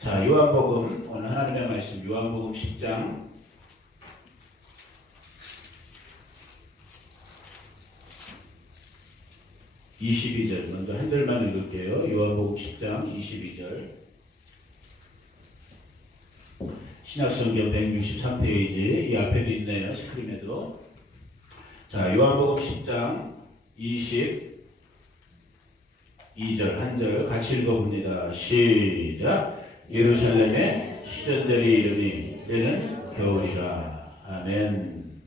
자, 요한복음 오늘 하나님의 말씀 요한복음 10장 22절 먼저 한 절만 읽을게요. 요한복음 10장 22절 신약성경 163페이지 이 앞에도 있네요. 스크린에도. 자, 요한복음 10장 22절 한 절 같이 읽어봅니다. 시작. 예루살렘의 수전들이 이르니 이는 겨울이라. 아멘.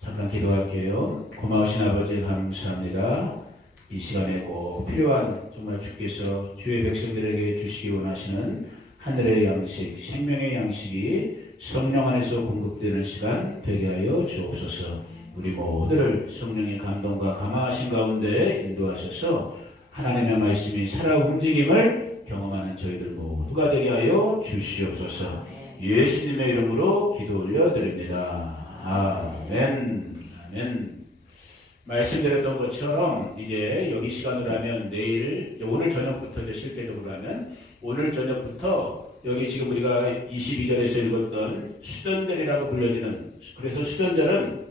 잠깐 기도할게요. 고마우신 아버지 감사합니다. 이 시간에 꼭 필요한 정말 주께서 주의 백성들에게 주시기 원하시는 하늘의 양식, 생명의 양식이 성령 안에서 공급되는 시간 되게 하여 주옵소서. 우리 모두를 성령의 감동과 감화하신 가운데 인도하셔서 하나님의 말씀이 살아 움직임을 경험하는 저희들 모두가 되게 하여 주시옵소서. 예수님의 이름으로 기도 올려드립니다. 아멘. 아멘. 말씀드렸던 것처럼 이제 여기 시간으로 하면 내일, 오늘 저녁부터 이제 실제적으로 하면 오늘 저녁부터 여기 지금 우리가 22절에서 읽었던 수전절이라고 불려지는, 그래서 수전절은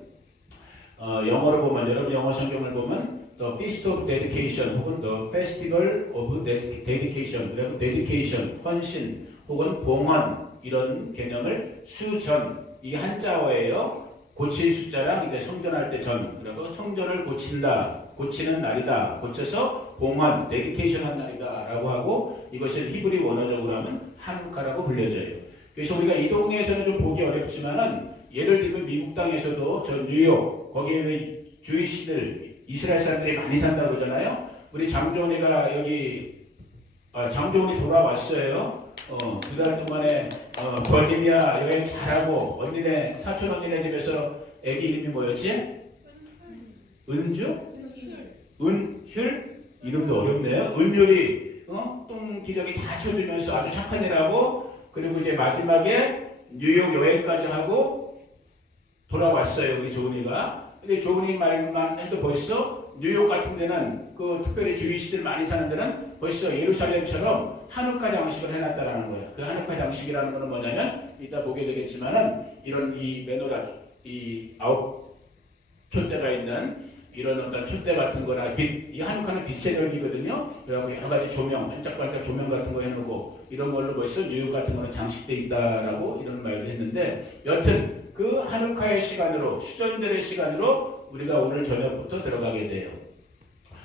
영어로 보면, 여러분 영어 성경을 보면 The Feast of Dedication 혹은 The Festival of Dedication, 그리고 Dedication, 헌신 혹은 봉헌 이런 개념을 수전, 이 한자어예요. 고칠 숫자랑 이제 성전할 때 전, 그리고 성전을 고친다, 고치는 날이다, 고쳐서 봉헌, 데디케이션 한 날이다 라고 하고, 이것을 히브리 원어적으로 하면 하누카라고 불려져요. 그래서 우리가 이 동네에서는 좀 보기 어렵지만은 예를 들면 미국 땅에서도 저 뉴욕, 거기에 주이시들, 이스라엘 사람들이 많이 산다고 그러잖아요. 우리 장조은이가 여기, 장조은이 돌아왔어요. 두 달 동안에 버지니아 여행 잘하고 언니네 사촌 언니네 집에서 애기 이름이 뭐였지? 은주? 은휼? 이름도 어렵네요. 은율이 똥 기저귀 다 쳐주면서 아주 착한 일하고, 그리고 이제 마지막에 뉴욕 여행까지 하고 돌아왔어요. 우리 조은이가. 근데 조은이 말만 해도 벌써 뉴욕 같은 데는, 그 특별히 주이시들 많이 사는 데는 벌써 예루살렘처럼 한우카 장식을 해놨다라는 거예요. 그 한우카 장식이라는 거는 뭐냐면, 이따 보게 되겠지만은, 이런 이 메노라, 이 9촛대가 있는 이런 어떤 촛대 같은 거나 빛, 이 한우카는 빛의 절기거든요. 그래갖고 여러 가지 조명, 반짝반짝 조명 같은 거 해놓고, 이런 걸로 벌써 뉴욕 같은 거는 장식돼 있다라고 이런 말을 했는데, 여튼 그 한우카의 시간으로, 수전들의 시간으로 우리가 오늘 저녁부터 들어가게 돼요.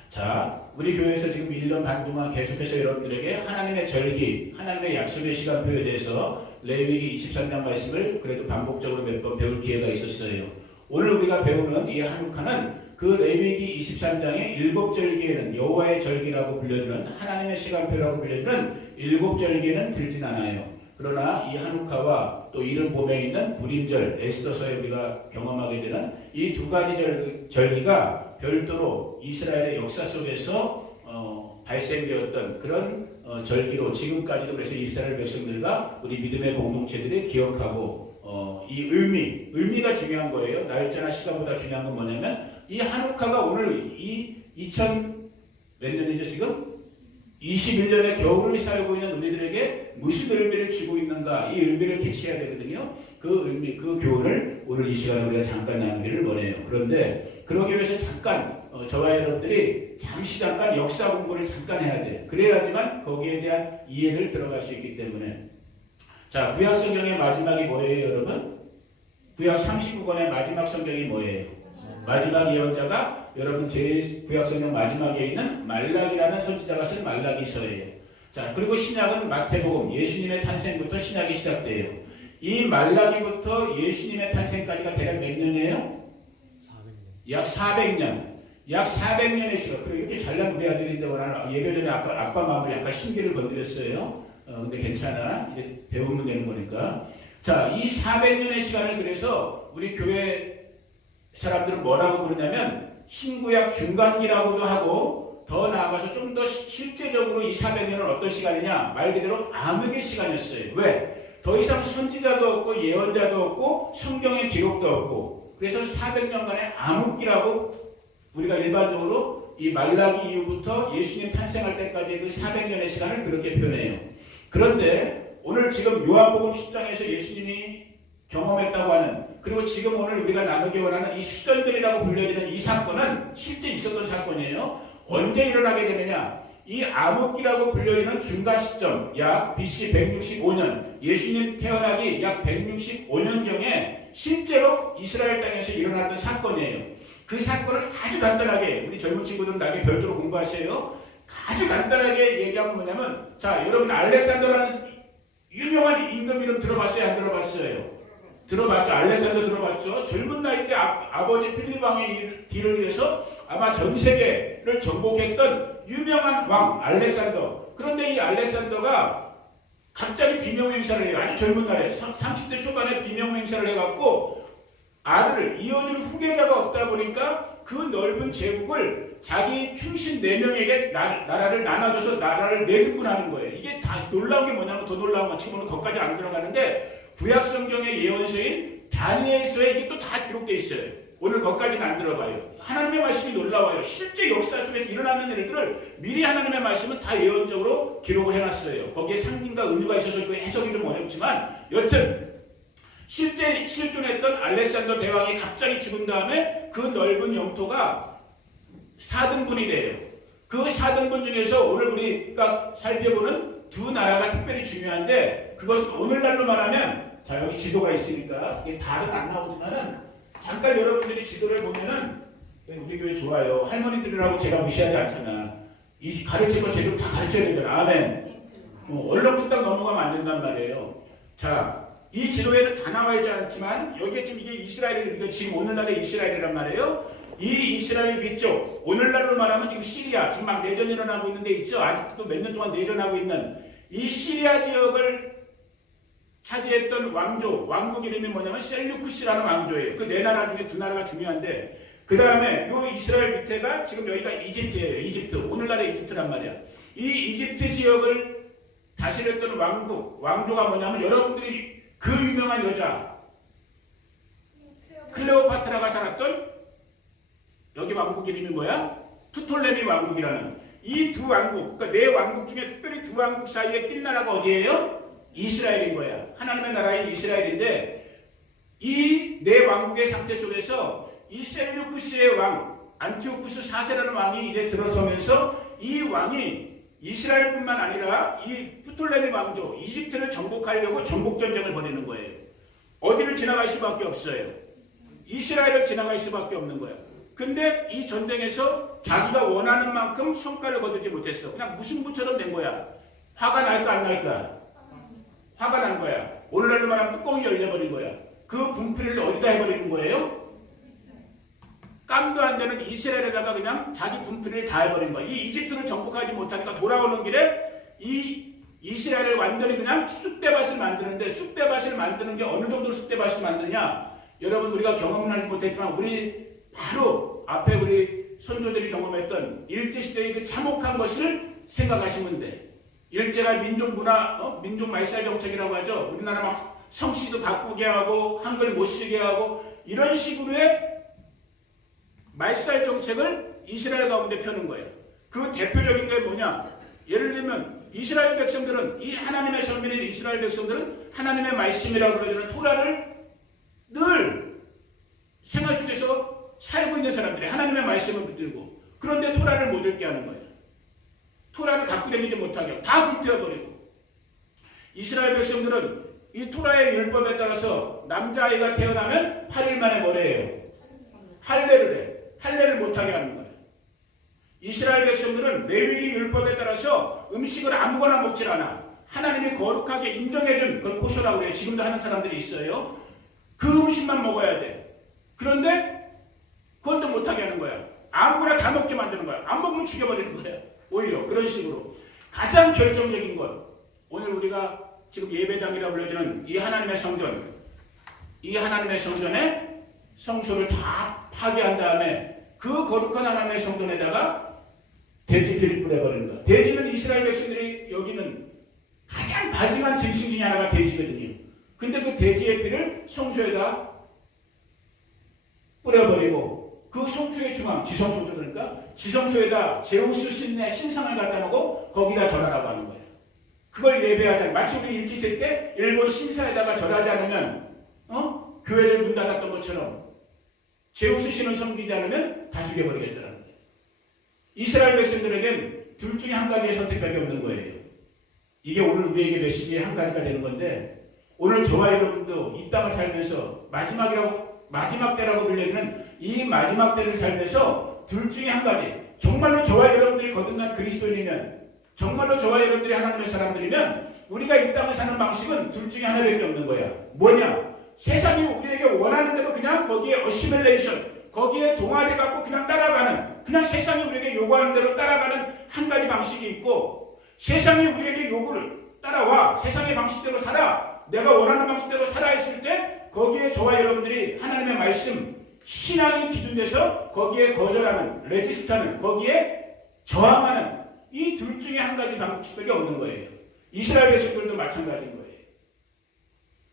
자, 우리 교회에서 지금 1년 반 동안 계속해서 여러분들에게 하나님의 절기, 하나님의 약속의 시간표에 대해서 레위기 23장 말씀을 그래도 반복적으로 몇 번 배울 기회가 있었어요. 오늘 우리가 배우는 이 한우카는 그 레위기 23장의 7절기에는 여호와의 절기라고 불려지는, 하나님의 시간표라고 불려지는 7절기에는 들진 않아요. 그러나 이 한우카와 또 이른 봄에 있는 불임절, 에스더서에 우리가 경험하게 되는 이 두 가지 절기가 별도로 이스라엘의 역사 속에서 발생되었던 그런 절기로 지금까지도, 그래서 이스라엘 백성들과 우리 믿음의 공동체들이 기억하고, 이 의미가 중요한 거예요. 날짜나 시간보다 중요한 건 뭐냐면, 이 한우카가 오늘 이 2000 몇 년이죠 지금? 21년의 겨울을 살고 있는 우리들에게 무슨 의미를 주고 있는가, 이 의미를 캐치해야 되거든요. 그 의미, 그 교훈을 오늘 이 시간에 우리가 잠깐 나누기를 원해요. 그런데 그러기 위해서 잠깐 저와 여러분들이 잠깐 역사 공부를 잠깐 해야 돼요. 그래야지만 거기에 대한 이해를 들어갈 수 있기 때문에. 자, 구약 성경의 마지막이 뭐예요, 여러분? 구약 39권의 마지막 성경이 뭐예요? 마지막 예언자가 여러분 제 구약 성경 마지막에 있는 말라기라는 선지자가 쓴 말라기서예요. 자, 그리고 신약은 마태복음, 예수님의 탄생부터 신약이 시작돼요. 이 말라기부터 예수님의 탄생까지가 대략 몇 년이에요? 400년. 약 400년. 약 400년의 시간. 그리고 이렇게 잘난 우리 아들인데 오늘 예배 전에 아빠 마음을 약간 심기를 건드렸어요. 근데 괜찮아. 이제 배우면 되는 거니까. 자, 이 400년의 시간을 그래서 우리 교회 사람들은 뭐라고 부르냐면 신구약 중간기라고도 하고, 더 나아가서 좀 더 실제적으로 이 400년은 어떤 시간이냐, 말 그대로 암흑의 시간이었어요. 왜? 더 이상 선지자도 없고 예언자도 없고 성경의 기록도 없고, 그래서 400년간의 암흑기라고 우리가 일반적으로 이 말라기 이후부터 예수님 탄생할 때까지 그 400년의 시간을 그렇게 표현해요. 그런데 오늘 지금 요한복음 10장에서 예수님이 경험했다고 하는, 그리고 지금 오늘 우리가 나누기 원하는 이 수전들이라고 불려지는 이 사건은 실제 있었던 사건이에요. 언제 일어나게 되느냐? 이 암흑기라고 불려지는 중간 시점, 약 BC 165년, 예수님 태어나기 약 165년경에 실제로 이스라엘 땅에서 일어났던 사건이에요. 그 사건을 아주 간단하게, 우리 젊은 친구들은 나중에 별도로 공부하세요. 아주 간단하게 얘기하면 뭐냐면, 자, 여러분 알렉산더라는 유명한 임금 이름 들어봤어요? 안 들어봤어요? 들어봤죠. 알렉산더 들어봤죠. 젊은 나이 때 아버지 필립 왕의 뒤를 위해서 아마 전 세계를 정복했던 유명한 왕 알렉산더. 그런데 이 알렉산더가 갑자기 비명행사를 해요. 아주 젊은 날에 30대 초반에 비명행사를 해갖고 아들을 이어줄 후계자가 없다 보니까 그 넓은 제국을 자기 충신 4명에게 나라를 나눠줘서 나라를 내등분하는 거예요. 이게 다 놀라운 게 뭐냐면, 더 놀라운 건 지금은 거기까지 안 들어가는데 구약 성경의 예언서인 다니엘서에 이게 또 다 기록되어 있어요. 오늘 거기까지는 안 들어가요. 하나님의 말씀이 놀라워요. 실제 역사 속에서 일어나는 일들을 미리 하나님의 말씀은 다 예언적으로 기록을 해놨어요. 거기에 상징과 의미가 있어서 그 해석이 좀 어렵지만 여튼 실제 실존했던 알렉산더 대왕이 갑자기 죽은 다음에 그 넓은 영토가 4등분이 돼요. 그 4등분 중에서 오늘 우리가 살펴보는 두 나라가 특별히 중요한데, 그것은 오늘날로 말하면, 자 여기 지도가 있으니까 이게 다는 안 나오지만은 잠깐 여러분들이 지도를 보면은 우리 교회 좋아요. 할머니들이라고 제가 무시하지 않잖아. 이 가르칠 거 제대로 다 가르쳐야 되잖아. 아멘. 얼렁뚱땅 넘어가면 안 된단 말이에요. 자, 이 지도에는 다 나와 있지 않지만 여기에 지금 이게 이스라엘이 지금 오늘날의 이스라엘이란 말이에요. 이 이스라엘 위쪽, 오늘날로 말하면 지금 시리아, 지금 막 내전이 일어나고 있는 데 있죠. 아직도 몇 년 동안 내전하고 있는 이 시리아 지역을 차지했던 왕국 이름이 뭐냐면 셀류쿠스라는 왕조예요. 그 네 나라 중에 두 나라가 중요한데, 그 다음에 요 이스라엘 밑에가 지금 여기가 이집트예요. 이집트, 오늘날의 이집트란 말이야. 이 이집트 지역을 다스렸던 왕조가 뭐냐면, 여러분들이 그 유명한 여자 클레오파트라가 살았던 여기 왕국 이름이 뭐야? 프톨레미 왕국이라는 이 두 왕국, 그러니까 네 왕국 중에 특별히 두 왕국 사이에 낀 나라가 어디예요? 이스라엘인 거야. 하나님의 나라인 이스라엘인데, 이 네 왕국의 상태 속에서 이 셀류쿠스의 왕 안티오쿠스 4세라는 왕이 이제 들어서면서 이 왕이 이스라엘뿐만 아니라 이 프톨레미 왕조 이집트를 정복하려고 정복전쟁을 벌이는 거예요. 어디를 지나갈 수밖에 없어요. 이스라엘을 지나갈 수밖에 없는 거야. 근데 이 전쟁에서 자기가 원하는 만큼 성과를 거두지 못했어. 그냥 무승부처럼 된 거야. 화가 날까 안 날까? 화가 난 거야. 오늘날로 말하면 뚜껑이 열려버린 거야. 그 분필을 어디다 해버리는 거예요? 깜도 안 되는 이스라엘에다가 그냥 자기 분필을 다 해버린 거야. 이 이집트를 정복하지 못하니까 돌아오는 길에 이 이스라엘을 완전히 그냥 쑥대밭을 만드는데, 쑥대밭을 만드는 게 어느 정도로 쑥대밭을 만드냐? 여러분, 우리가 경험은 하지 못했지만 우리 바로 앞에 우리 선조들이 경험했던 일제시대의 그 참혹한 것을 생각하시면 돼. 일제가 민족 문화, 민족 말살 정책이라고 하죠. 우리나라 막 성씨도 바꾸게 하고 한글 못 쓰게 하고 이런 식으로의 말살 정책을 이스라엘 가운데 펴는 거예요. 그 대표적인 게 뭐냐? 예를 들면 이스라엘 백성들은, 이 하나님의 선민인 이스라엘 백성들은 하나님의 말씀이라고 불러주는 토라를 늘 생활 속에서 살고 있는 사람들이 하나님의 말씀을 붙들고, 그런데 토라를 못 읽게 하는 거예요. 토라를 갖고 다니지 못하게 하고 다 불태워버리고, 이스라엘 백성들은 이 토라의 율법에 따라서 남자아이가 태어나면 8일 만에 뭐래요? 할례를 해. 할례를 못하게 하는 거예요. 이스라엘 백성들은 레위기 율법에 따라서 음식을 아무거나 먹질 않아. 하나님이 거룩하게 인정해준 그걸 코셔라고 그래요. 지금도 하는 사람들이 있어요. 그 음식만 먹어야 돼. 그런데 그것도 못하게 하는 거야. 아무거나 다 먹게 만드는 거야. 안 먹으면 죽여버리는 거야. 오히려 그런 식으로. 가장 결정적인 것, 오늘 우리가 지금 예배당이라고 불려지는 이 하나님의 성전, 이 하나님의 성전에 성소를 다 파괴한 다음에 그 거룩한 하나님의 성전에다가 돼지피를 뿌려버리는 거야. 돼지는 이스라엘 백성들이 여기는 가장 다징한 짐승 중에 하나가 돼지거든요. 근데 그 돼지의 피를 성소에다 뿌려버리고, 그 성소의 중앙, 지성소죠. 그러니까 지성소에다 제우스 신의 신상을 갖다 놓고 거기다 절하라고 하는 거예요. 그걸 예배하자. 마치 우리 일지세 때 일본 신사에다가 절하지 않으면 교회를 문 닫았던 것처럼 제우스 신을 섬기지 않으면 다 죽여버리겠다는 거예요. 이스라엘 백성들에겐 둘 중에 한 가지의 선택밖에 없는 거예요. 이게 오늘 우리에게 메시지의 한 가지가 되는 건데, 오늘 저와 여러분도 이 땅을 살면서 마지막 때라고 불리는 이 마지막 때를 살면서 둘 중에 한 가지, 정말로 저와 여러분들이 거듭난 그리스도인이면, 정말로 저와 여러분들이 하나님의 사람들이면 우리가 이 땅을 사는 방식은 둘 중에 하나밖에 없는 거야. 뭐냐? 세상이 우리에게 원하는 대로 그냥 거기에 어시밀레이션, 거기에 동화돼 갖고 그냥 따라가는, 그냥 세상이 우리에게 요구하는 대로 따라가는 한 가지 방식이 있고, 세상이 우리에게 요구를 따라와 세상의 방식대로 살아, 내가 원하는 방식대로 살아 있을 때 거기에 저와 여러분들이 하나님의 말씀, 신앙이 기준돼서 거기에 거절하는, 레지스트하는, 거기에 저항하는 이 둘 중에 한 가지 방식밖에 없는 거예요. 이스라엘 백성들도 마찬가지인 거예요.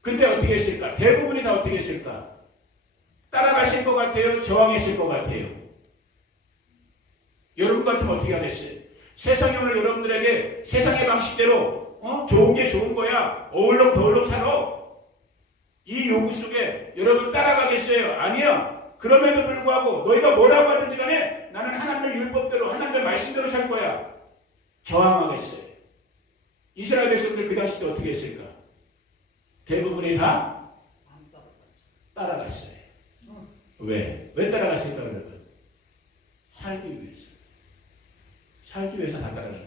근데 어떻게 했을까? 대부분이 다 어떻게 했을까? 따라가실 것 같아요? 저항했을 것 같아요? 여러분 같으면 어떻게 하겠어요? 세상이 오늘 여러분들에게 세상의 방식대로 좋은 게 좋은 거야, 어울렁 더울렁 살아, 이 요구 속에 여러분 따라가겠어요? 아니야. 그럼에도 불구하고 너희가 뭐라고 하든지 간에 나는 하나님의 율법대로, 하나님의 말씀대로 살 거야. 저항하겠어요. 이스라엘 백성들 그 당시 때 어떻게 했을까? 대부분이 다 따라갔어요. 왜? 왜 따라갔을까 여러분? 살기 위해서. 살기 위해서 다 따라간 거예요.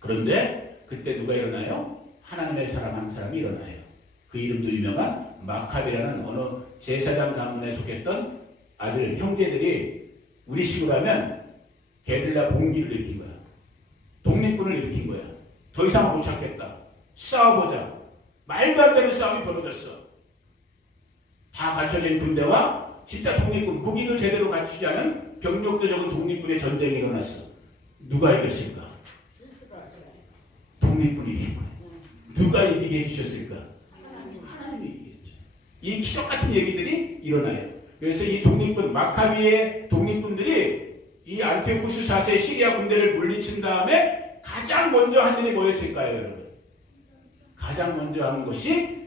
그런데 그때 누가 일어나요? 하나님의 사랑하는 사람이 일어나요. 그 이름도 유명한 마카비라는 어느 제사장 가문에 속했던 아들, 형제들이 우리식으로 하면 게릴라 봉기를 일으킨 거야. 독립군을 일으킨 거야. 더 이상은 못 참겠다. 싸워보자. 말도 안 되는 싸움이 벌어졌어. 다 갖춰진 군대와 진짜 독립군, 무기도 제대로 갖추지 않은 병력도 적은 독립군의 전쟁이 일어났어. 누가 이겼을까? 독립군이 이긴 거야. 누가 이기게 해주셨을까? 하나님이 이기겠죠. 이 기적 같은 얘기들이 일어나요. 그래서 이 독립군, 마카비의 독립군들이 이 안티오쿠스 4세 시리아 군대를 물리친 다음에 가장 먼저 한 일이 뭐였을까요, 여러분? 가장 먼저 한 것이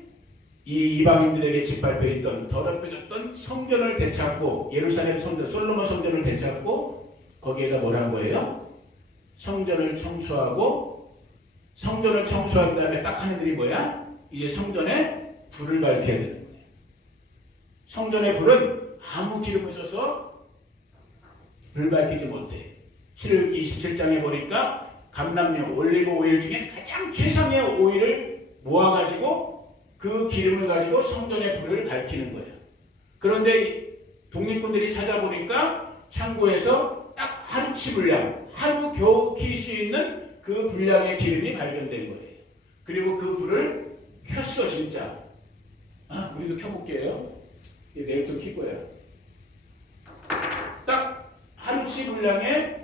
이 이방인들에게 짓밟혀 있던, 더럽혀졌던 성전을 되찾고, 예루살렘 성전, 솔로몬 성전을 되찾고, 거기에다 뭘 한 거예요? 성전을 청소하고, 성전을 청소한 다음에 딱 하는 일이 뭐야? 이제 성전에 불을 밝혀야 되는 거예요. 성전의 불은 아무 기름을 써서 불 밝히지 못해. 7기 27장에 보니까 감람류, 올리브 오일 중에 가장 최상의 오일을 모아가지고 그 기름을 가지고 성전의 불을 밝히는 거예요. 그런데 독립군들이 찾아보니까 창고에서 딱 하루치 분량, 하루 겨우 킬 수 있는 그 분량의 기름이 발견된 거예요. 그리고 그 불을 켰어, 진짜. 우리도 켜볼게요. 내일 또 킬 거예요. 딱 하루치 분량의,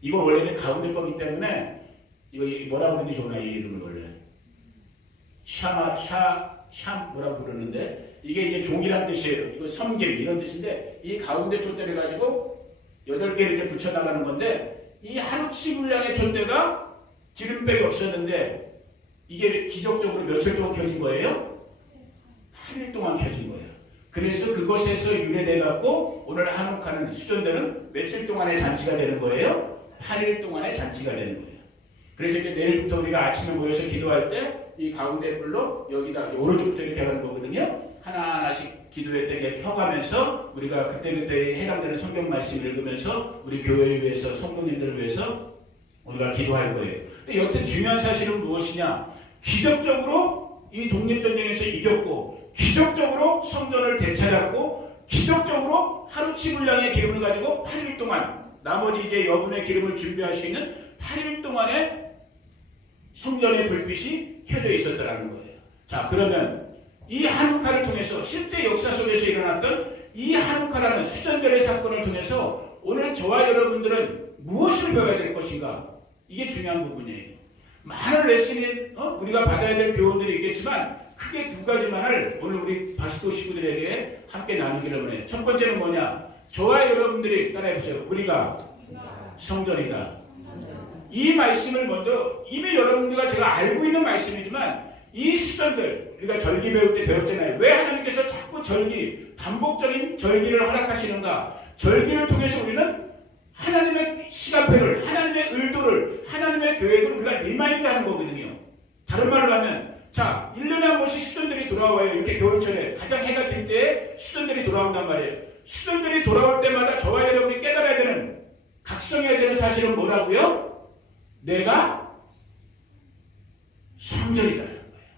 이거 원래는 가운데 거기 때문에 이거 뭐라고 부르는지 좋나, 이 이름을 원래 샴 뭐라고 부르는데, 이게 이제 종이란 뜻이에요. 이거 섬김 이런 뜻인데, 이 가운데 촛대를 가지고 8개를 이제 붙여 나가는 건데, 이 하루치 분량의 촛대가 기름백이 없었는데 이게 기적적으로 며칠 동안 켜진 거예요? 8일 동안 켜진 거예요. 그래서 그것에서 유래돼 갖고 오늘 한옥하는 수전되는 며칠 동안의 잔치가 되는 거예요? 8일 동안의 잔치가 되는 거예요. 그래서 이제 내일부터 우리가 아침에 모여서 기도할 때 이 가운데 불로 여기다 오른쪽부터 이렇게 하는 거거든요. 하나하나씩 기도회 때 펴가면서 우리가 그때그때 해당되는 성경 말씀 읽으면서 우리 교회를 위해서, 성도님들을 위해서 우리가 기도할 거예요. 근데 여튼 중요한 사실은 무엇이냐? 기적적으로 이 독립전쟁에서 이겼고, 기적적으로 성전을 되찾았고, 기적적으로 하루치 분량의 기름을 가지고 8일 동안, 나머지 이제 여분의 기름을 준비할 수 있는 8일 동안의 성전의 불빛이 켜져 있었다는 거예요. 자, 그러면 이 한우카를 통해서, 실제 역사 속에서 일어났던 이 한우카라는 수전절의 사건을 통해서 오늘 저와 여러분들은 무엇을 배워야 될 것인가? 이게 중요한 부분이에요. 많은 레슨이 우리가 받아야 될 교훈들이 있겠지만 크게 두 가지만을 오늘 우리 바스토 식구들에게 함께 나누기를 원해요. 첫 번째는 뭐냐? 저와 여러분들이 따라해보세요. 우리가 성전이다. 이 말씀을 먼저 이미 여러분들과 제가 알고 있는 말씀이지만 이 시선들 우리가 절기 배울 때 배웠잖아요. 왜 하나님께서 자꾸 절기, 반복적인 절기를 허락하시는가? 절기를 통해서 우리는 하나님의 시간표를, 하나님의 의도를, 하나님의 계획을 우리가 리마인드하는 거거든요. 다른 말로 하면 자, 1년에 한 번씩 수전들이 돌아와요. 이렇게 겨울철에 가장 해가 뜰 때 수전들이 돌아온단 말이에요. 수전들이 돌아올 때마다 저와 여러분이 깨달아야 되는, 각성해야 되는 사실은 뭐라고요? 내가 성전이다라는 거예요.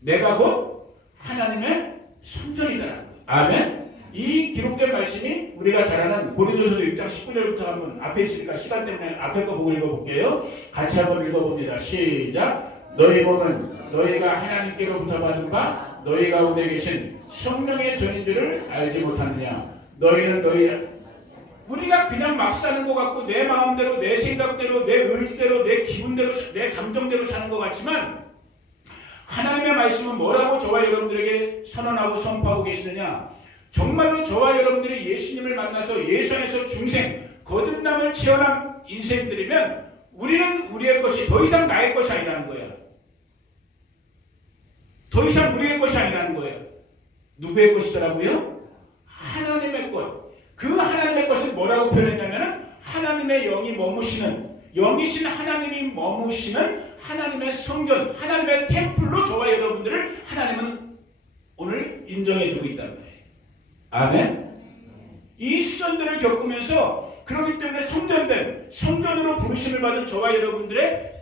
내가 곧 하나님의 성전이다라는 거예요. 아멘. 이 기록된 말씀이 우리가 잘 아는 고린도서 1장 19절부터 한번 앞에 있으니까 시간 때문에 앞에 거 보고 읽어볼게요. 같이 한번 읽어봅니다. 시작. 너희 몸은 너희가 하나님께로부터 받은 바 너희 가운데 계신 성령의 전인 줄을 알지 못하느냐. 너희는 우리가 그냥 막 사는 것 같고 내 마음대로, 내 생각대로, 내 의지대로, 내 기분대로, 내 감정대로 사는 것 같지만 하나님의 말씀은 뭐라고 저와 여러분들에게 선언하고 선포하고 계시느냐. 정말로 저와 여러분들이 예수님을 만나서 예수 안에서 중생, 거듭남을 체험한 인생들이면 우리는 우리의 것이 더 이상 나의 것이 아니라는 거예요. 더 이상 우리의 것이 아니라는 거예요. 누구의 것이더라고요? 하나님의 것. 그 하나님의 것을 뭐라고 표현했냐면은 하나님의 영이 머무시는, 영이신 하나님이 머무시는 하나님의 성전, 하나님의 템플로 저와 여러분들을 하나님은 오늘 인정해주고 있다는 거예요. 아멘. 이 시선들을 겪으면서 그렇기 때문에 성전으로 부르심을 받은 저와 여러분들의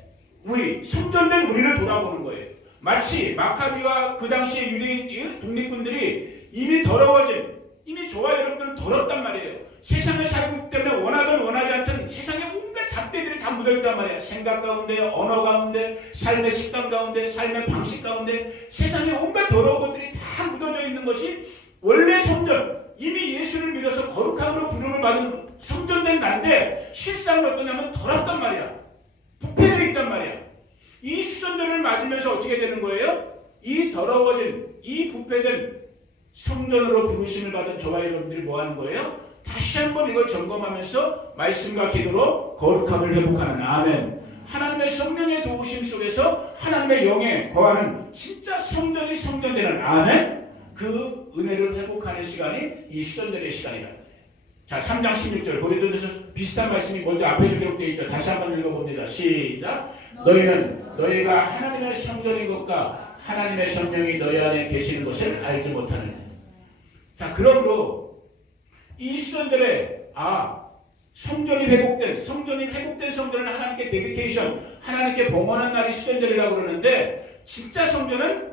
우리 성전된 우리를 돌아보는 거예요. 마치 마카비와 그 당시의 유대인 독립군들이 이미 더러워진, 이미 저와 여러분들은 더럽단 말이에요. 세상을 살고 있기 때문에 원하든 원하지 않든 세상에 온갖 잡대들이 다 묻어있단 말이에요. 생각 가운데, 언어 가운데, 삶의 습관 가운데, 삶의 방식 가운데 세상에 온갖 더러운 것들이 다 묻어져 있는 것이 원래 성전, 이미 예수를 믿어서 거룩함으로 부름을 받은 성전된 난데 실상은 어떠냐면 더럽단 말이야. 부패되어 있단 말이야. 이 시선전을 맞으면서 어떻게 되는 거예요? 이 더러워진, 이 부패된 성전으로 부르심을 받은 저와 여러분들이 뭐 하는 거예요? 다시 한번 이걸 점검하면서 말씀과 기도로 거룩함을 회복하는. 아멘. 하나님의 성령의 도우심 속에서 하나님의 영에 거하는 진짜 성전이 성전되는. 아멘. 그 은혜를 회복하는 시간이 이 시선전의 시간이라는 거예요. 자, 3장 16절 고린도전서 비슷한 말씀이 먼저 앞에 기록되어 있죠. 다시 한번 읽어봅니다. 시작. 너희는 너희가 하나님의 성전인 것과 하나님의 성령이 너희 안에 계시는 것을 알지 못하느냐. 자, 그러므로 이 시선들의 성전이 회복된 성전을 하나님께 데디케이션, 하나님께 봉헌한 날이 시선들이라고 그러는데 진짜 성전은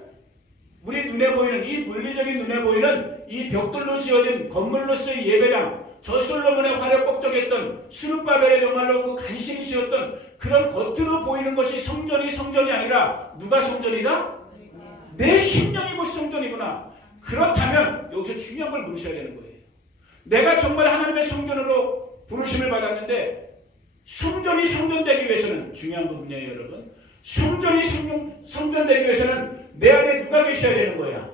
우리 눈에 보이는 이 물리적인 눈에 보이는 이 벽돌로 지어진 건물로서의 예배당, 저 솔로몬의 화려 뻑적했던 스룹바벨의 정말로 그 간신히 지었던 그런 겉으로 보이는 것이 성전이 아니라 누가 성전이다? 내 심령이 곧 성전이구나. 그렇다면 여기서 중요한 걸 물으셔야 되는 거예요. 내가 정말 하나님의 성전으로 부르심을 받았는데 성전이 성전되기 위해서는 중요한 부분이에요, 여러분. 성전이 성전되기 위해서는 내 안에 누가 계셔야 되는 거야?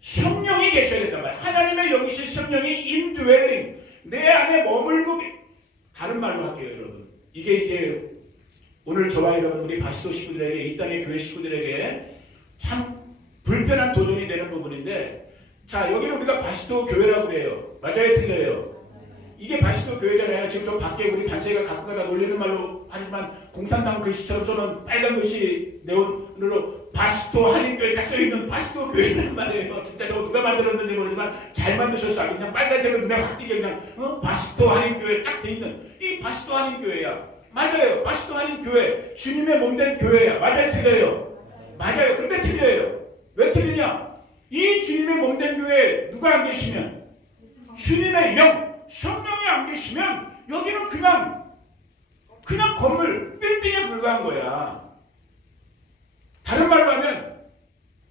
성령이 계셔야 된단 말이야. 하나님의 영이신 성령이 indwelling, 내 안에 머물고 다른 말로 할게요, 여러분. 이게 오늘 저와 여러분 우리 바시도 식구들에게, 이 땅의 교회 식구들에게 참 불편한 도전이 되는 부분인데, 자, 여기는 우리가 바시도 교회라고 그래요. 맞아요, 틀려요? 이게 바시도 교회잖아요. 지금 저 밖에 우리 반세가 가끔가다 놀리는 말로 하지만 공산당 글씨처럼 써놓은 빨간 글씨 네온으로 바시도 한인교회 딱 써있는 바시도 교회란 말이에요. 진짜 저거 누가 만들었는지 모르지만 잘 만드셨어. 그냥 빨간색으로 눈에 확 띄게 그냥 바시도 한인교회 딱 돼 있는 이 바시도 한인교회야. 맞아요. 바시도 한인교회 주님의 몸된 교회야. 맞아요, 틀려요? 맞아요. 근데 틀려요. 왜 틀리냐? 이 주님의 몸된 교회에 누가 안 계시면 주님의 영, 성령이 안 계시면 여기는 그냥 건물, 빌딩에 불과한 거야. 다른 말로 하면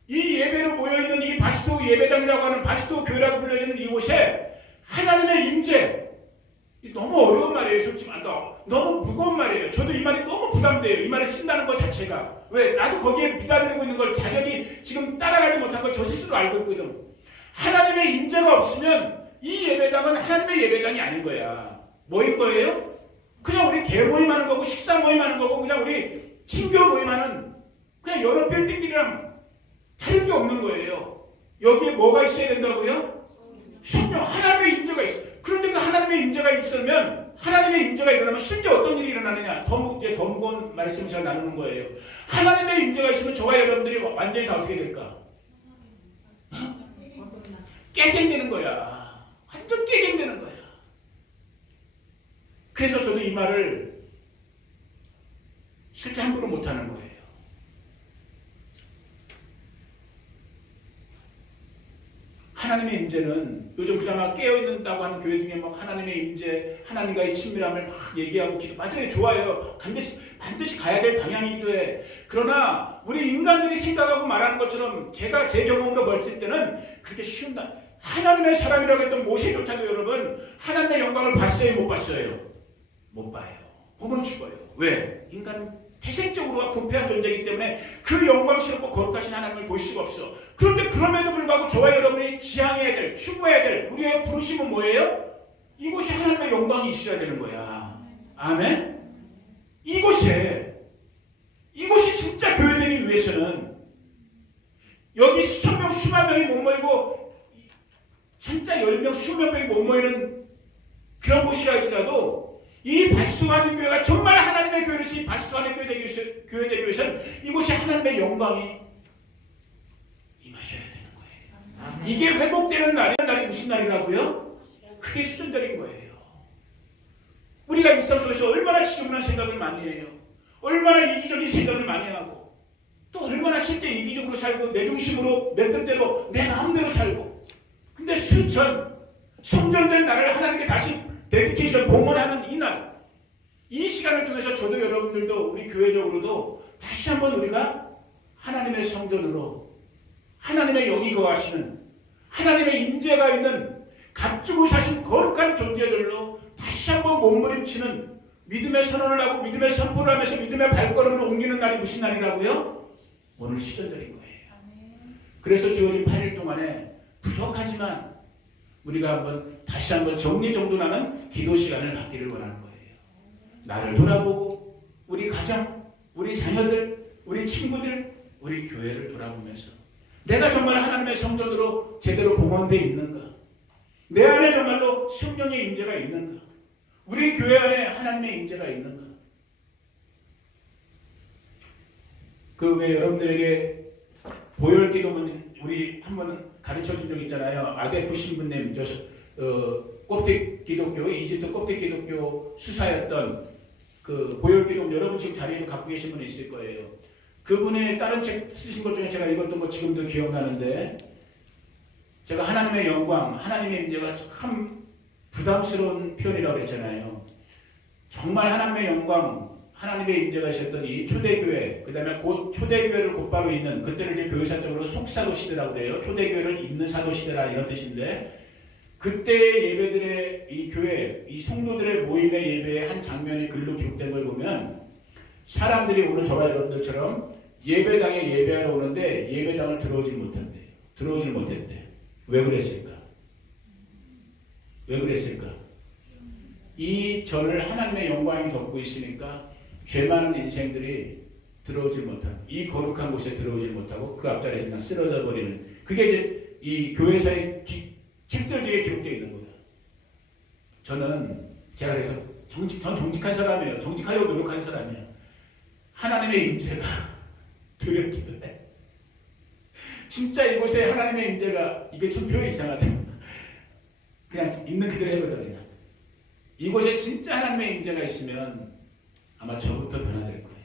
이 예배로 모여있는 이 바시도 예배당이라고 하는 바시도 교회라고 불려지는 이곳에 하나님의 임재, 너무 어려운 말이에요. 솔직히 너무 무거운 말이에요. 저도 이 말이 너무 부담돼요. 이 말을 쓴다는 것 자체가. 왜? 나도 거기에 미달리고 있는 걸 자격이 지금 따라가지 못한 걸 저 스스로 알고 있거든. 하나님의 임재가 없으면 이 예배당은 하나님의 예배당이 아닌 거야. 뭐인 거예요? 그냥 우리 대모임하는 거고 식사 모임하는 거고 그냥 우리 친교 모임하는 그냥 여러 빌딩들이랑 다를 게 없는 거예요. 여기에 뭐가 있어야 된다고요? 성령, 하나님의 임재가 있어. 그런데 그 하나님의 임재가 있으면 하나님의 임재가 일어나면 실제 어떤 일이 일어나느냐? 더 무거운 말씀을 제가 나누는 거예요. 하나님의 임재가 있으면 저와 여러분들이 완전히 다 어떻게 될까? 깨갱되는 거야. 완전 깨갱되는 거야. 그래서 저도 이 말을 실제 함부로 못하는 거예요. 하나님의 임재는 요즘 그나마 깨어있는다고 하는 교회 중에 뭐 하나님의 임재, 하나님과의 친밀함을 막 얘기하고 기도, 맞아요, 좋아요. 반드시 가야 될 방향이기도 해. 그러나 우리 인간들이 생각하고 말하는 것처럼 제가 제 경험으로 봤을 때는 그렇게 쉬운 하나님의 사람이라고 했던 모세조차도 여러분 하나님의 영광을 봤어요, 못 봤어요? 못 봐요. 보면 죽어요. 왜? 인간 태생적으로 부패한 존재이기 때문에 그 영광스럽고 거룩하신 하나님을 볼 수가 없어. 그런데 그럼에도 불구하고 저와 여러분이 지향해야 될, 추구해야 될 우리의 부르심은 뭐예요? 이곳이 하나님의 영광이 있어야 되는 거야. 아멘? 이곳이 진짜 교회되기 위해서는 여기 수천 명, 수만 명이 못 모이고 진짜 10명, 20명 명이 못 모이는 그런 곳이라 할지라도 이 바시토 하는 교회가 정말 하나님의 교회로서 바시토 하는 교회 되기 위해서는 이곳이 하나님의 영광이 임하셔야 되는 거예요. 이게 회복되는 날이 무슨 날이라고요? 그게 수준절인 거예요. 우리가 일상 속에서 얼마나 지저분한 생각을 많이 해요. 얼마나 이기적인 생각을 많이 하고 또 얼마나 실제 이기적으로 살고 내 중심으로 내 뜻대로 내 마음대로 살고 근데 수천 성전된 날을 하나님께 다시 데디케이션 봉헌하는 이날 이 시간을 통해서 저도 여러분들도 우리 교회적으로도 다시 한번 우리가 하나님의 성전으로 하나님의 영이 거하시는 하나님의 임재가 있는 값주고 사신 거룩한 존재들로 다시 한번 몸부림치는 믿음의 선언을 하고 믿음의 선포를 하면서 믿음의 발걸음을 옮기는 날이 무슨 날이라고요? 오늘 시전드린 거예요. 그래서 주어진 8일 동안에 부족하지만 우리가 다시 한번 정리정돈하는 기도 시간을 갖기를 원하는 거예요. 나를 돌아보고 우리 가정, 우리 자녀들, 우리 친구들, 우리 교회를 돌아보면서 내가 정말 하나님의 성전으로 제대로 봉헌되어 있는가? 내 안에 정말로 성령의 임재가 있는가? 우리 교회 안에 하나님의 임재가 있는가? 그 왜 여러분들에게 보혈 기도문 우리 한번 가르쳐 준 적 있잖아요. 아데프 신부님, 콥틱 기독교, 이집트 콥틱 기독교 수사였던 그 보혈 기도문 여러분 지금 자리에도 갖고 계신 분이 있을 거예요. 그분의 다른 책 쓰신 것 중에 제가 읽었던 거 지금도 기억나는데 제가 하나님의 영광, 하나님의 임재가 참 부담스러운 표현이라고 그랬잖아요. 정말 하나님의 영광, 하나님의 임재가 있었던 이 초대교회, 그 다음에 곧 초대교회를 곧바로 잇는, 그때는 이제 교회사적으로 속사도 시대라고 그래요. 초대교회를 잇는 사도 시대라 이런 뜻인데, 그때 예배들의 이 교회, 이 성도들의 모임의 예배의 한 장면이 글로 기록된 걸 보면, 사람들이 오늘 저와 여러분들처럼 예배당에 예배하러 오는데 예배당을 들어오질 못했대. 왜 그랬을까? 왜 그랬을까? 이 전을 하나님의 영광이 덮고 있으니까 죄 많은 인생들이 들어오질 못하고 이 거룩한 곳에 들어오질 못하고 그 앞자리에서 그냥 쓰러져 버리는 그게 이제 이 교회사의 책들 중에 기록되어 있는 거예요. 제가 그래서 전 정직한 사람이에요. 정직하려고 노력하는 사람이에요. 하나님의 임재가 두렵기도 해. 진짜 이곳에 하나님의 임재가 이게 좀 표현이 이상하다. 그냥 있는 그대로 해보자 그냥. 이곳에 진짜 하나님의 임재가 있으면 아마 저부터 변화될 거예요.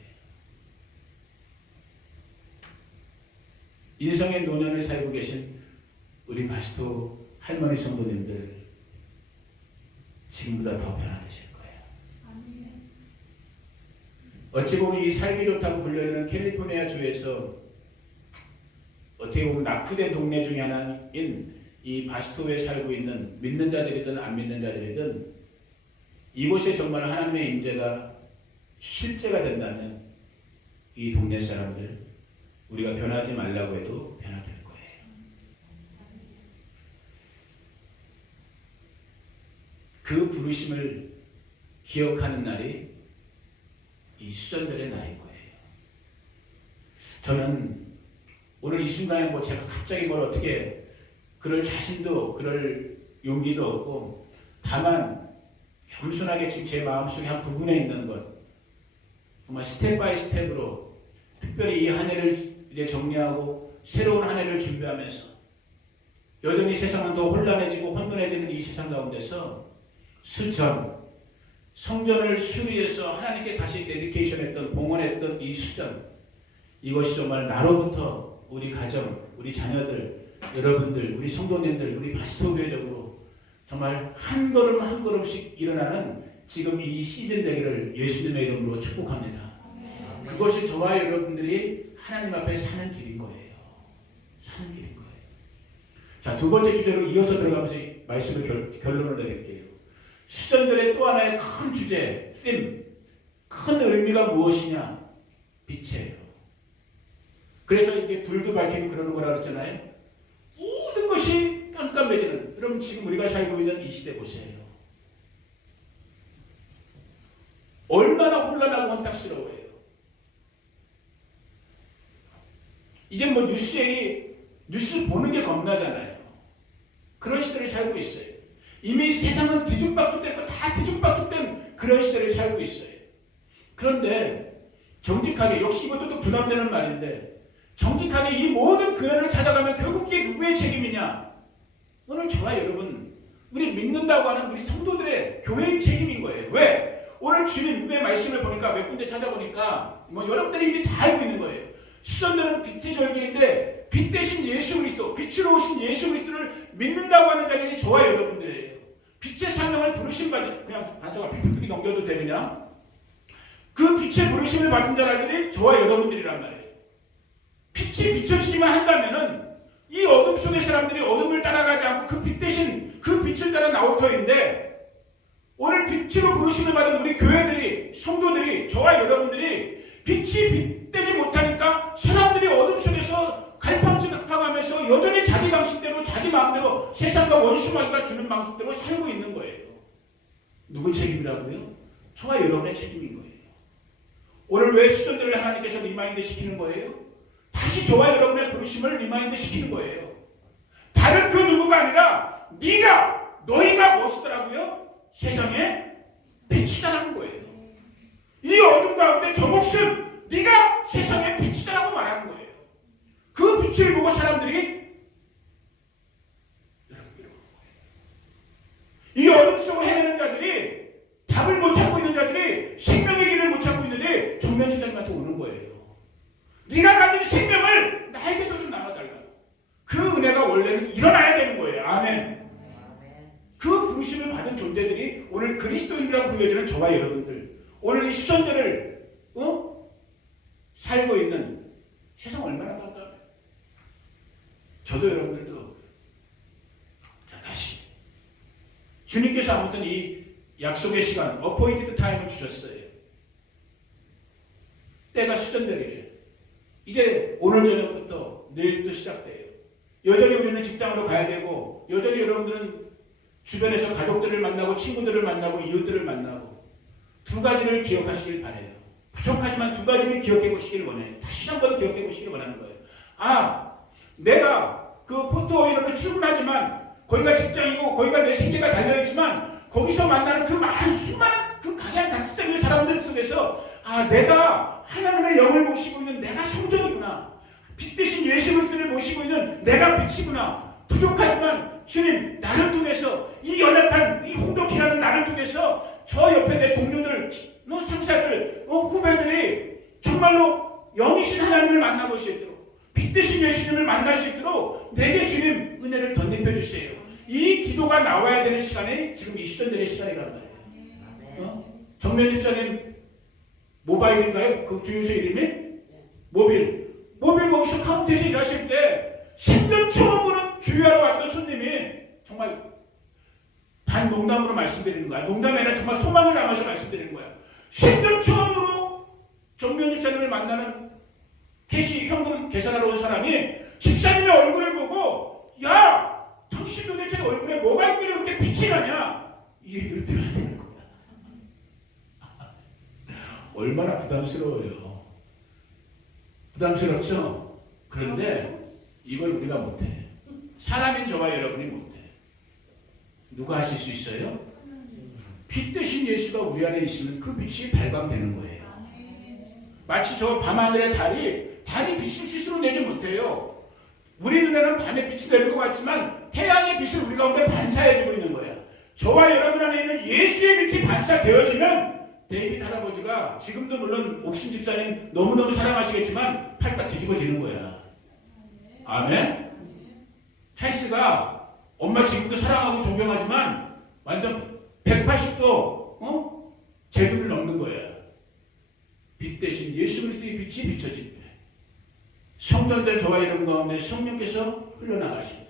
인성의 노년을 살고 계신 우리 바시토 할머니 성도님들 지금보다 더 변화되실 거예요. 어찌 보면 이 살기 좋다고 불려지는 캘리포니아 주에서 어떻게 보면 낙후된 동네 중에 하나인 이 바시토에 살고 있는 믿는 자들이든 안 믿는 자들이든 이곳에 정말 하나님의 임재가 실제가 된다면 이 동네 사람들 우리가 변하지 말라고 해도 변화될 거예요. 그 부르심을 기억하는 날이 이 수전들의 날인 거예요. 저는 오늘 이 순간에 뭐 제가 갑자기 뭘 어떻게 그럴 자신도 그럴 용기도 없고, 다만 겸손하게 지금 제 마음속에 한 부분에 있는 것, 정말 스텝 바이 스텝으로 특별히 이 한 해를 이제 정리하고 새로운 한 해를 준비하면서 여전히 세상은 더 혼란해지고 혼돈해지는 이 세상 가운데서 수전, 성전을 수리해서 하나님께 다시 데디케이션했던, 봉헌했던 이 수전, 이것이 정말 나로부터 우리 가정, 우리 자녀들, 여러분들, 우리 성도님들, 우리 파스토 교회적으로 정말 한 걸음 한 걸음씩 일어나는 지금 이 시즌 되기를 예수님의 이름으로 축복합니다. 그것이 저와 여러분들이 하나님 앞에 사는 길인 거예요. 사는 길인 거예요. 자, 두 번째 주제로 이어서 들어가면서 말씀을 결론을 내릴게요. 수전들의 또 하나의 큰 주제, 큰 의미가 무엇이냐? 빛이에요. 그래서 이게 불도 밝히고 그러는 거라 그랬잖아요. 모든 것이 깜깜해지는, 여러분 지금 우리가 살고 있는 이 시대 보세요. 얼마나 혼란하고 혼탁스러워요. 이제 뭐 뉴스 보는 게 겁나잖아요. 그런 시대를 살고 있어요. 이미 세상은 뒤죽박죽되고 다 뒤죽박죽된 그런 시대를 살고 있어요. 그런데 정직하게, 역시 이것도 또 부담되는 말인데, 정직하게 이 모든 근원을 찾아가면 결국 이게 누구의 책임이냐? 오늘 저와 여러분, 우리 믿는다고 하는 우리 성도들의 교회의 책임인 거예요. 왜? 오늘 주님의 말씀을 보니까 몇 군데 찾아보니까 뭐 여러분들이 이미 다 알고 있는 거예요. 수전들은 빛의 절기인데 빛 대신 예수 그리스도, 빛으로 오신 예수 그리스도를 믿는다고 하는 자들이 저와 여러분들이에요. 빛의 사명을 부르심 받은, 그냥 반사가 픽픽 넘겨도 돼 그냥. 그 빛의 부르심을 받은 자들이 저와 여러분들이란 말이에요. 빛이 비춰지기만 한다면은 이 어둠 속의 사람들이 어둠을 따라가지 않고 그 빛 대신 그 빛을 따라 나올 터인데, 오늘 빛으로 부르심을 받은 우리 교회들이, 성도들이, 저와 여러분들이 빛이 빛되지 못하니까 사람들이 어둠 속에서 갈팡질팡하면서 여전히 자기 방식대로, 자기 마음대로 세상과 원수마귀가 주는 방식대로 살고 있는 거예요. 누구 책임이라고요? 저와 여러분의 책임인 거예요. 오늘 왜 수전들을 하나님께서 리마인드 시키는 거예요? 다시 저와 여러분의 부르심을 리마인드 시키는 거예요. 다른 그 누구가 아니라 너희가 무엇이더라고요? 세상에 빛이다라는 거예요. 이 어둠 가운데 저 목숨, 네가 세상에 빛이다라고 말하는 거예요. 그 빛을 보고 사람들이 이 어둠 속을 헤매는 자들이, 답을 못 찾고 있는 자들이, 생명의 길을 못 찾고 있는데 정면 지사님한테 오는 거예요. 네가 가진 생명을 나에게도 좀 나눠달라. 그 은혜가 원래는 일어나야 되는 거예요. 아멘. 그 부르심을 받은 존재들이 오늘 그리스도인이라고 불려지는 저와 여러분들, 오늘 이 수전들을 살고 있는 세상 얼마나 깜깜해요. 저도 여러분들도 다시 주님께서 아무튼 이 약속의 시간, 어포인티드 타임을 주셨어요. 때가 수전되리래. 이제 오늘 저녁부터 내일부터 시작돼요. 여전히 우리는 직장으로 가야 되고, 여전히 여러분들은 주변에서 가족들을 만나고 친구들을 만나고 이웃들을 만나고, 두 가지를 기억하시길 바래요. 부족하지만 두 가지를 기억해 보시길 원해요. 다시 한번 기억해 보시길 원하는 거예요. 내가 그 포토오일로 출근하지만 거기가 직장이고 거기가 내 생계가 달려있지만 거기서 만나는 그 많은 수많은 그 각양각색적인 사람들 속에서 내가 하나님의 영을 모시고 있는 내가 성전이구나. 빛 대신 예수 그리스도를 모시고 있는 내가 빛이구나. 부족하지만 주님, 나를 통해서, 이 연약한 이 홍독이라는 나를 통해서 저 옆에 내 동료들, 상사들, 후배들이 정말로 영이신 하나님을 만나볼 수 있도록, 빛 대신 예수님을 만날 수 있도록 내게 주님 은혜를 덧입혀 주세요. 이 기도가 나와야 되는 시간이 지금 이 수전들의 시간이란 말이에요. 정면 집사님 모바일인가요? 그 주유소 이름이? 모빌 거기서 카운트에서 일하실 때 생전 처음 보는 주유하러 왔던 손님이, 정말 반농담으로 말씀드리는 거야. 농담이 아니라 정말 소망을 담아서 말씀드리는 거야. 생전 처음으로 정면 집사님을 만나는 캐시 현금 계산하러 온 사람이 집사님의 얼굴을 보고, 야, 당신 도대체 얼굴에 뭐가 있길래 그렇게 빛이 나냐? 이 얘기를 들어야 되는 거야. 얼마나 부담스러워요. 부담스럽죠? 그런데 이걸 우리가 못해. 사람인 저와 여러분이 못해. 누가 하실 수 있어요? 빛 대신 예수가 우리 안에 있으면 그 빛이 발광되는 거예요. 마치 저 밤하늘의 달이 빛을 스스로 내지 못해요. 우리 눈에는 밤에 빛이 내는 것 같지만 태양의 빛을 우리 가운데 반사해주고 있는 거야. 저와 여러분 안에 있는 예수의 빛이 반사되어지면 데이빗 할아버지가 지금도 물론 옥신 집사님 너무너무 사랑하시겠지만 팔딱 뒤집어지는 거야. 아멘? 찰스가 엄마 지금도 사랑하고 존경하지만 완전 180도 제도를 넘는 거야. 빛 대신 예수 그리스도의 빛이 비춰질 때 성전들 저와 여러분 가운데 성령께서 흘러나가실 때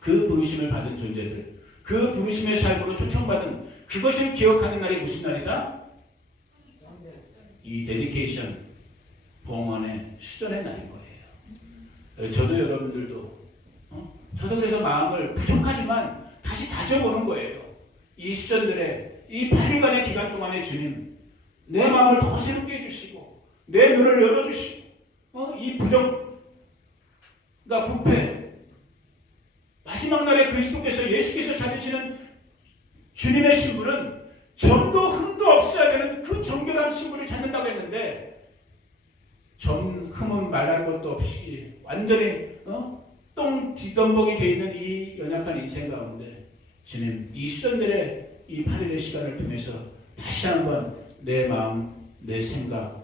그 부르심을 받은 존재들, 그 부르심의 삶으로 초청받은 그것을 기억하는 날이 무슨 날이다? 이 데디케이션, 봉헌의 수전의 날인 거예요. 저도 여러분들도 저도 그래서 마음을 부족하지만 다시 다져보는 거예요. 이 수전들의 이 8일간의 기간 동안에 주님 내 마음을 더 새롭게 해주시고 내 눈을 열어주시고 이 부정과 부패 마지막 날에 그리스도께서 예수께서 찾으시는 주님의 신분은 점도 흠도 없어야 되는 그 정결한 신분을 찾는다고 했는데 점 흠은 말할 것도 없이 완전히 똥 뒤덤벅이 되어 있는 이 연약한 인생 가운데 주님 이 수전들의 이 8일의 시간을 통해서 다시 한번 내 마음, 내 생각,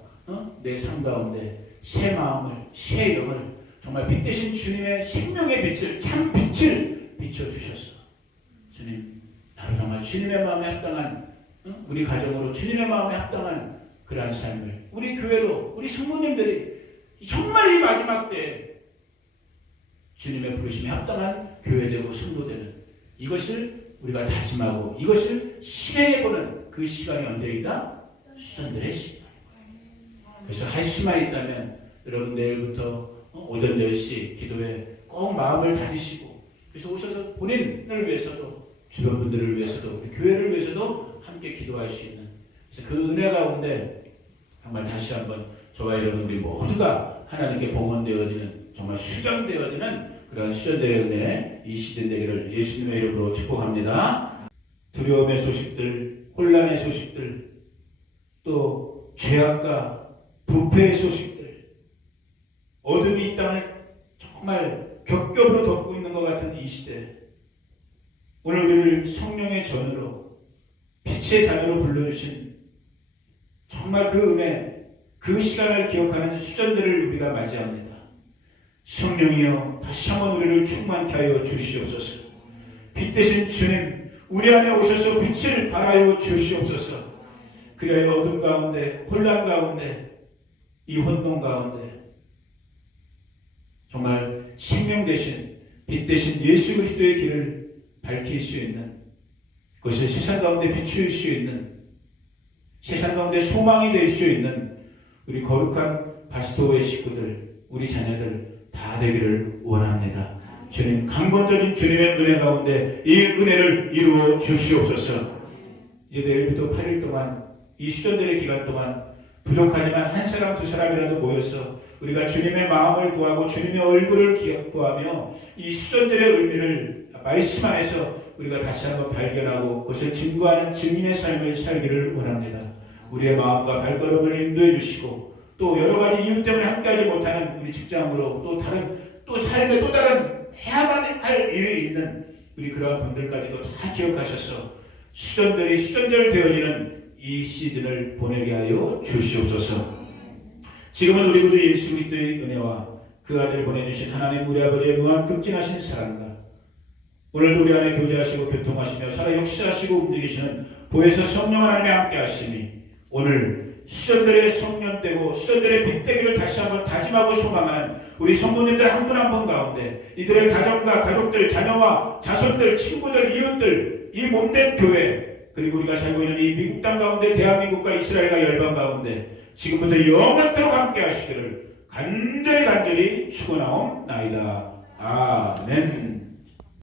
내 삶 가운데 새 마음을, 새 영을 정말 빛 대신 주님의 생명의 빛을, 참 빛을 비춰주셔서 주님 나로 정말 주님의 마음에 합당한 우리 가정으로 주님의 마음에 합당한 그러한 삶을 우리 교회로 우리 성도님들이 정말 이 마지막 때에 주님의 부르심에 합당한 교회되고 성도되는 이것을 우리가 다짐하고 이것을 실행해보는 그 시간이 언제이다? 수전들의 시간. 그래서 할 수만 있다면 여러분 내일부터 오전 10시 기도에 꼭 마음을 다지시고 그래서 오셔서 본인을 위해서도 주변 분들을 위해서도 우리 교회를 위해서도 함께 기도할 수 있는 그래서 그 은혜 가운데 정말 다시 한번 저와 여러분 우리 모두가 하나님께 봉헌되어지는 정말 수전되어지는 그런 수전들의 은혜 이 시즌 되기를 예수님의 이름으로 축복합니다. 두려움의 소식들, 혼란의 소식들, 또 죄악과 부패의 소식들, 어둠이 이 땅을 정말 겹겹으로 덮고 있는 것 같은 이 시대 오늘 우리를 성령의 전으로 빛의 자녀로 불러주신 정말 그 은혜 그 시간을 기억하는 수전들을 우리가 맞이합니다. 성령이여 다시 한번 우리를 충만케 하여 주시옵소서. 빛 대신 주님 우리 안에 오셔서 빛을 발하여 주시옵소서. 그리하여 어둠 가운데 혼란 가운데 이 혼돈 가운데 정말 생명 대신 빛 대신 예수 그리스도의 길을 밝힐 수 있는 그것을 세상 가운데 비추일 수 있는 세상 가운데 소망이 될 수 있는 우리 거룩한 바스토의 식구들 우리 자녀들 다 되기를 원합니다. 주님 강건적인 주님의 은혜 가운데 이 은혜를 이루어 주시옵소서. 이제 내일부터 8일 동안 이 수전들의 기간 동안 부족하지만 한 사람 두 사람이라도 모여서 우리가 주님의 마음을 구하고 주님의 얼굴을 구하며 이 수전들의 의미를 말씀 안에서 우리가 다시 한번 발견하고 그것을 증거하는 증인의 삶을 살기를 원합니다. 우리의 마음과 발걸음을 인도해 주시고 또 여러 가지 이유 때문에 함께하지 못하는 우리 직장으로 또 다른 또 삶에 또 다른 해야만 할 일이 있는 우리 그러한 분들까지도 다 기억하셔서 수전들 되어지는 이 시즌을 보내게 하여 주시옵소서. 지금은 우리 구주 예수 그리스도의 은혜와 그 아들 보내주신 하나님 우리 아버지의 무한 극진하신 사랑과 오늘도 우리 안에 교제하시고 교통하시며 살아 역사하시고 움직이시는 보혜사 성령 하나님의 함께 하시니 오늘 수전들의 성년되고 수전들의 빛되기를 다시 한번 다짐하고 소망하는 우리 성도님들 한 분 한 분 가운데 이들의 가정과 가족들, 자녀와 자손들, 친구들, 이웃들, 이 몸된 교회 그리고 우리가 살고 있는 이 미국 땅 가운데 대한민국과 이스라엘과 열방 가운데 지금부터 영원토록 함께 하시기를 간절히 축원하옵나이다. 아멘.